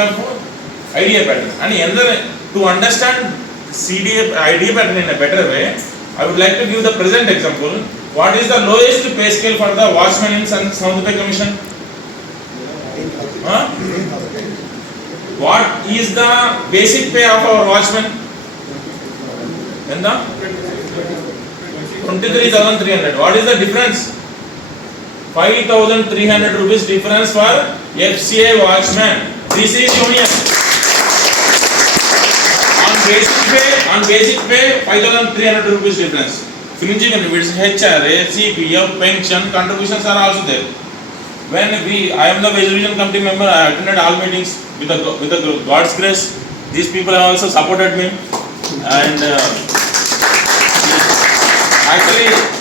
of IDA pattern. And another, to understand IDA pattern in a better way, I would like to give the present example. What is the lowest pay scale for the watchman in Sound Pay Commission? What is the basic pay of our watchman? 23,300. What is the difference? 5,300 rupees difference for FCI watchman. This is union. On basic pay 5,300 rupees difference. Fringing benefits, HRA, CPF, pension, contributions are also there. When I am the wage revision committee member, I attended all meetings with the God's grace. These people have also supported me, and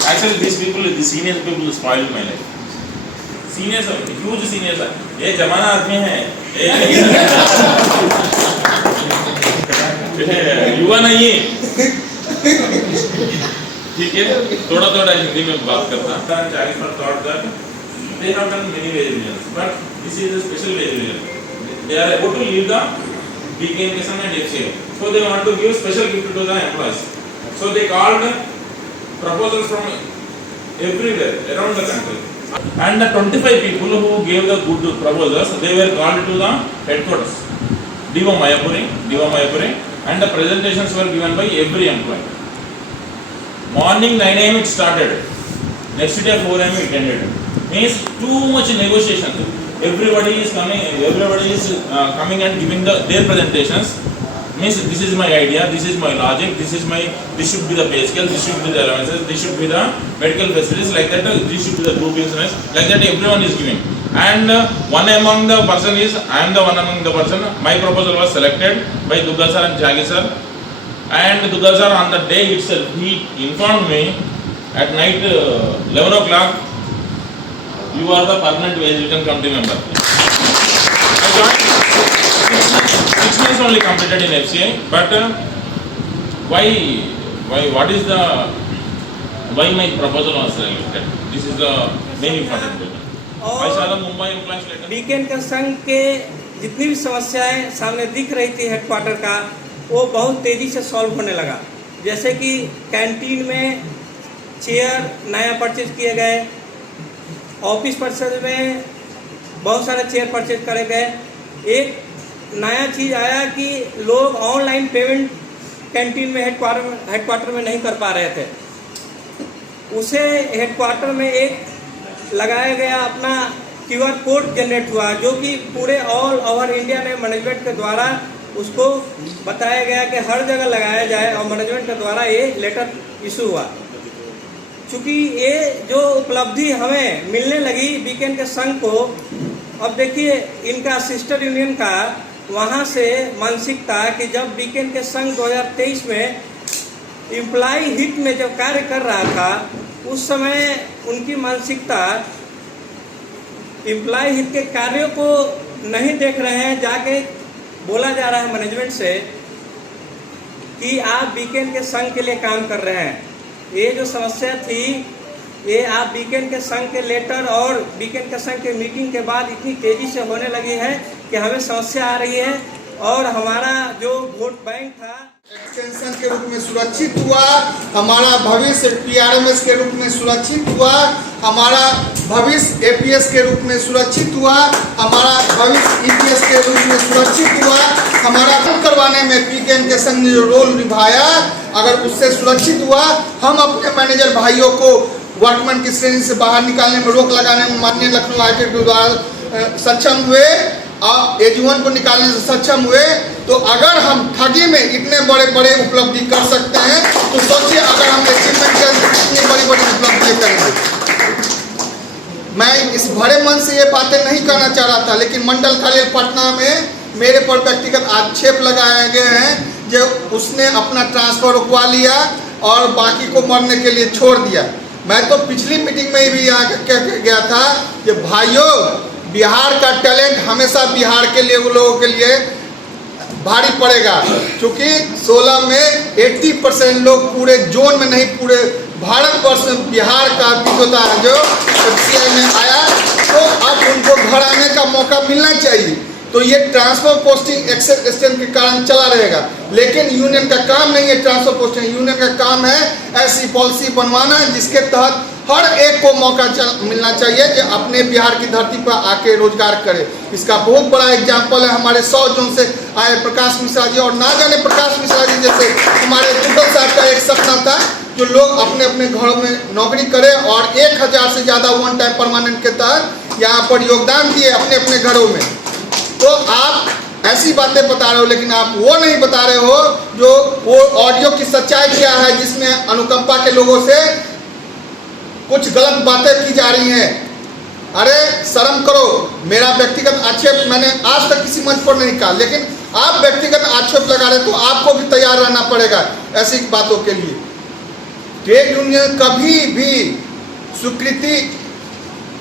actually these people, the senior people, spoiled my life. Seniors, huge seniors. ये जमाना आदमी है, युवा नहीं है. ठीक है, थोड़ा हिंदी में बात करता. Chinese for thought that they have done many wage revisions, but this is a special wage revision. They are able to leave the BKMKSM and FCA, so they want to give special gift to the employees. So they called proposals from everywhere around the country, and the 25 people who gave the good proposals, they were called to the headquarters, DO Mayapuri, and the presentations were given by every employee. Morning 9 AM it started, next day 4 AM it ended. Means too much negotiation. Everybody is coming and giving their presentations. Means this is my idea, this is my logic, this should be the pay scale, this should be the allowances, this should be the medical facilities, like that, this should be the group insurance, like that everyone is giving. And one among the person is, I am the one among the person, my proposal was selected by Duggal sir and Jagi sir. And Duggal sir on the day itself, he informed me at night 11 o'clock, you are the permanent wage revision committee member. I joined. 6 months only completed in FCI, but why my proposal was selected? This is the main important question. BKM के संघ के जितनी भी समस्याएं सामने दिख रही थी हेडक्वार्टर का, वो बहुत तेजी से सॉल्व होने लगा. जैसे कि कैंटीन में चेयर नया परचेज किए गए, ऑफिस परचेज में बहुत सारे चेयर परचेज करे गए. एक नया चीज़ आया कि लोग ऑनलाइन पेमेंट कैंटीन में हेडक्वार्टर में नहीं कर पा रहे थे. उसे हेडक्वार्टर में एक लगाया गया, अपना QR कोड जनरेट हुआ, जो कि पूरे ऑल ओवर इंडिया ने मैनेजमेंट के द्वारा उसको बताया गया कि हर जगह लगाया जाए, और मैनेजमेंट के द्वारा ये लेटर इशू हुआ. चूँकि ये जो उपलब्धि हमें मिलने लगी बीकेएम के संघ को, अब देखिए इनका सिस्टर यूनियन का वहाँ से मानसिकता कि जब बीकेएम के संघ 2023 में एम्प्लॉय हित में जब कार्य कर रहा था, उस समय उनकी मानसिकता एम्प्लॉय हित के कार्यों को नहीं देख रहे हैं. जाके बोला जा रहा है मैनेजमेंट से कि आप बीकेएम के संघ के लिए काम कर रहे हैं. ये जो समस्या थी, ये आप बीकेएम के संघ के लेटर और बीकेएम के संघ के मीटिंग के बाद इतनी तेजी से होने लगी है कि हमें समस्या आ रही है, और हमारा जो वोट बैंक था एक्सटेंशन के रूप में सुरक्षित हुआ, हमारा भविष्य PRMS के रूप में सुरक्षित हुआ, हमारा भविष्य APS के रूप में सुरक्षित हुआ, हमारा भविष्य EPS के रूप में सुरक्षित हुआ. हमारा काम करवाने में बीकेएम के संघ ने जो रोल निभाया, अगर उससे सुरक्षित हुआ, हम अपने मैनेजर भाइयों को वर्कमैन की श्रेणी से बाहर निकालने में, रोक लगाने में माननीय लखनऊ हाईकोर्ट के द्वारा सक्षम हुए, और AG1 को निकालने से सक्षम हुए. तो अगर हम ठगी में इतने बड़े उपलब्धि कर सकते हैं, तो सोचिए अगर हम अचीवमेंट के इतनी बड़ी उपलब्धि करेंगे. मैं इस भरे मन से ये बातें नहीं करना चाह रहा था, लेकिन मंडल कॉलेज पटना में मेरे पर व्यक्तिगत आक्षेप लगाए गए हैं जो उसने अपना ट्रांसफर रुकवा लिया और बाकी को मरने के लिए छोड़ दिया. मैं तो पिछली मीटिंग में भी यहाँ कह गया था कि भाइयों, बिहार का टैलेंट हमेशा बिहार के लिए, उन लोगों के लिए भारी पड़ेगा, क्योंकि 16 में 80% लोग पूरे जोन में नहीं, पूरे भारतवर्ष में बिहार का विजेता है जो FCI में आया. तो अब उनको घर आने का मौका मिलना चाहिए. तो ये ट्रांसफर पोस्टिंग एक्सटेंड के कारण चला रहेगा। लेकिन यूनियन का काम नहीं है ट्रांसफर पोस्टिंग, यूनियन का काम है ऐसी पॉलिसी बनवाना जिसके तहत हर एक को मौका मिलना चाहिए जो अपने बिहार की धरती पर आके रोजगार करे। इसका बहुत बड़ा एग्जाम्पल है हमारे 100 जोन से आए प्रकाश मिश्रा जी, और ना जाने प्रकाश मिश्रा जी जैसे हमारे दुग्गल साहब का एक सपना था जो लोग अपने अपने घरों में नौकरी करें और 1000 से ज़्यादा वन टाइम परमानेंट के तहत यहाँ पर योगदान दिए अपने अपने घरों में। तो आप ऐसी बातें बता रहे हो, लेकिन आप वो नहीं बता रहे हो जो वो ऑडियो की सच्चाई क्या है जिसमें अनुकंपा के लोगों से कुछ गलत बातें की जा रही हैं। अरे शर्म करो। मेरा व्यक्तिगत आक्षेप मैंने आज तक किसी मंच पर नहीं कहा, लेकिन आप व्यक्तिगत आक्षेप लगा रहे तो आपको भी तैयार रहना पड़ेगा ऐसी बातों के लिए। ट्रेड यूनियन कभी भी स्वीकृति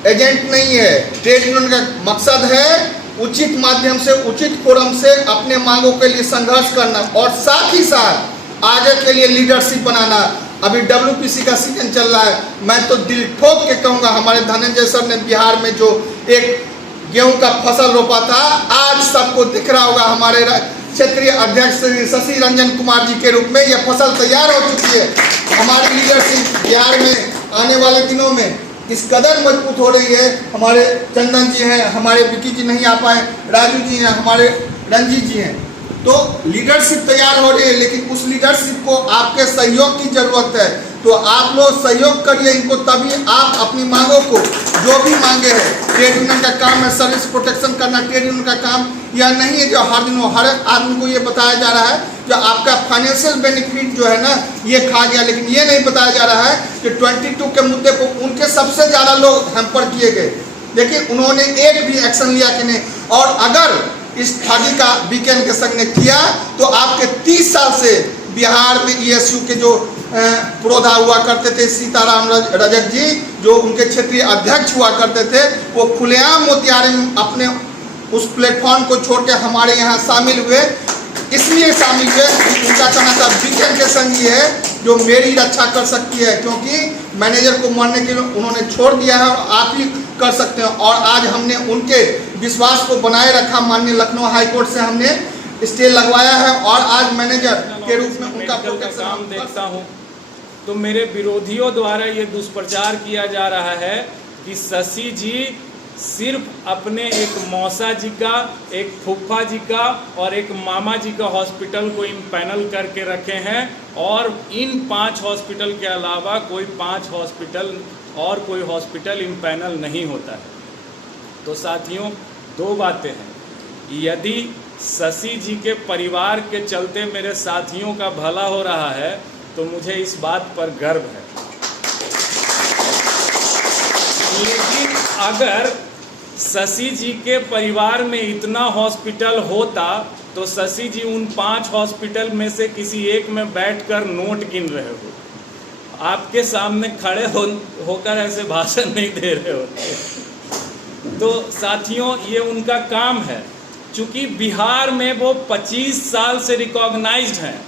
एजेंट नहीं है। ट्रेड यूनियन का मकसद है उचित माध्यम से, उचित फोरम से अपने मांगों के लिए संघर्ष करना और साथ ही साथ आगे के लिए लीडरशिप बनाना। अभी WPC का सीजन चल रहा है, मैं तो दिल ठोक के कहूँगा हमारे धनंजय सर ने बिहार में जो एक गेहूं का फसल रोपा था, आज सबको दिख रहा होगा हमारे क्षेत्रीय अध्यक्ष श्री शशि रंजन कुमार जी के रूप में यह फसल तैयार हो चुकी है। हमारी लीडरशिप बिहार में आने वाले दिनों में इस कदर मजबूत हो रही है। हमारे चंदन जी हैं, हमारे विकी जी नहीं आ पाए, राजू जी हैं, हमारे रंजीत जी हैं, तो लीडरशिप तैयार हो रही है। लेकिन उस लीडरशिप को आपके सहयोग की जरूरत है। तो आप लोग सहयोग करिए इनको, तभी आप अपनी मांगों को जो भी मांगे हैं। ट्रेड यूनियन का काम है सर्विस प्रोटेक्शन करना, ट्रेड यूनियन का काम यह नहीं है जो हर दिन हर आदमी को ये बताया जा रहा है जो आपका फाइनेंशियल बेनिफिट जो है ना ये खा गया, लेकिन ये नहीं बताया जा रहा है कि 22 के मुद्दे पर उनके सबसे ज़्यादा लोग हैम्पर किए गए, लेकिन उन्होंने एक भी एक्शन लिया कि नहीं। और अगर इस ठगी का बीकेएम के संग ने किया तो आपके 30 साल से बिहार में ESU के जो पुरोधा हुआ करते थे सीताराम रजक जी, जो उनके क्षेत्रीय अध्यक्ष हुआ करते थे, वो खुलेआम मोतिहारी में अपने उस प्लेटफॉर्म को छोड़ के हमारे यहाँ शामिल हुए। इसलिए शामिल हुए उनका कहना था बीकेएम के संग ही है जो मेरी रक्षा कर सकती है, क्योंकि मैनेजर को मारने के लिए उन्होंने छोड़ दिया है और आप ही कर सकते हैं। और आज हमने उनके विश्वास को बनाए रखा। माननीय लखनऊ हाईकोर्ट से हमने स्टे लगवाया है और आज मैनेजर के रूप में उनका प्रोटेक्शन काम देखता हूँ तो मेरे विरोधियों द्वारा ये दुष्प्रचार किया जा रहा है कि शशि जी सिर्फ अपने एक मौसा जी का, एक फूफा जी का और एक मामा जी का हॉस्पिटल को इम्पैनल करके रखे हैं और इन 5 हॉस्पिटल के अलावा कोई 5 हॉस्पिटल और कोई हॉस्पिटल इम्पैनल नहीं होता है। तो साथियों, 2 बातें हैं। यदि शशि जी के परिवार के चलते मेरे साथियों का भला हो रहा है तो मुझे इस बात पर गर्व है, लेकिन अगर शशि जी के परिवार में इतना हॉस्पिटल होता तो शशि जी उन 5 हॉस्पिटल में से किसी एक में बैठकर नोट गिन रहे हो, आपके सामने खड़े होकर ऐसे भाषण नहीं दे रहे होते। तो साथियों, ये उनका काम है। चूँकि बिहार में वो 25 साल से रिकॉग्नाइज्ड हैं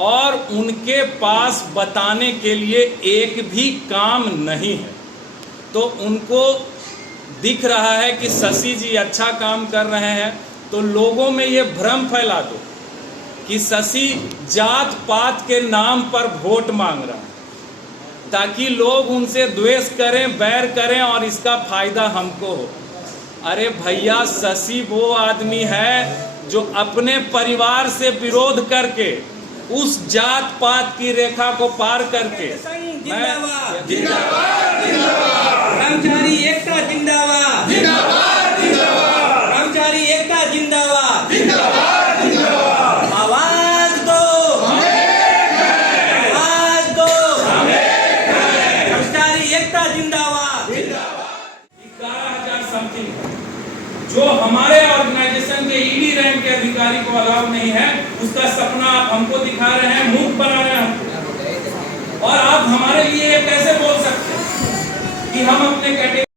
और उनके पास बताने के लिए एक भी काम नहीं है, तो उनको दिख रहा है कि शशि जी अच्छा काम कर रहे हैं, तो लोगों में ये भ्रम फैला दो कि शशि जात पात के नाम पर वोट मांग रहा है ताकि लोग उनसे द्वेष करें, बैर करें और इसका फायदा हमको हो। अरे भैया, शशि वो आदमी है जो अपने परिवार से विरोध करके उस जात पात की रेखा को पार करके जिंदाबाद जिंदाबाद कर्मचारी एकता जिंदाबाद जिंदाबाद कर्मचारी एकता जिंदाबाद जिंदाबाद आवाज दो, आवाज दो, कर्मचारी एकता जिंदाबाद 11,000 समथिंग जो हमारे ऑर्गेनाइजेशन के ईडी रैंक के अधिकारी को अलाउ नहीं है, उसका सपना आप हमको दिखा रहे हैं, मूर्ख बना रहे हैं हमको। और आप हमारे लिए कैसे बोल सकते हैं कि हम अपने कैटेगरी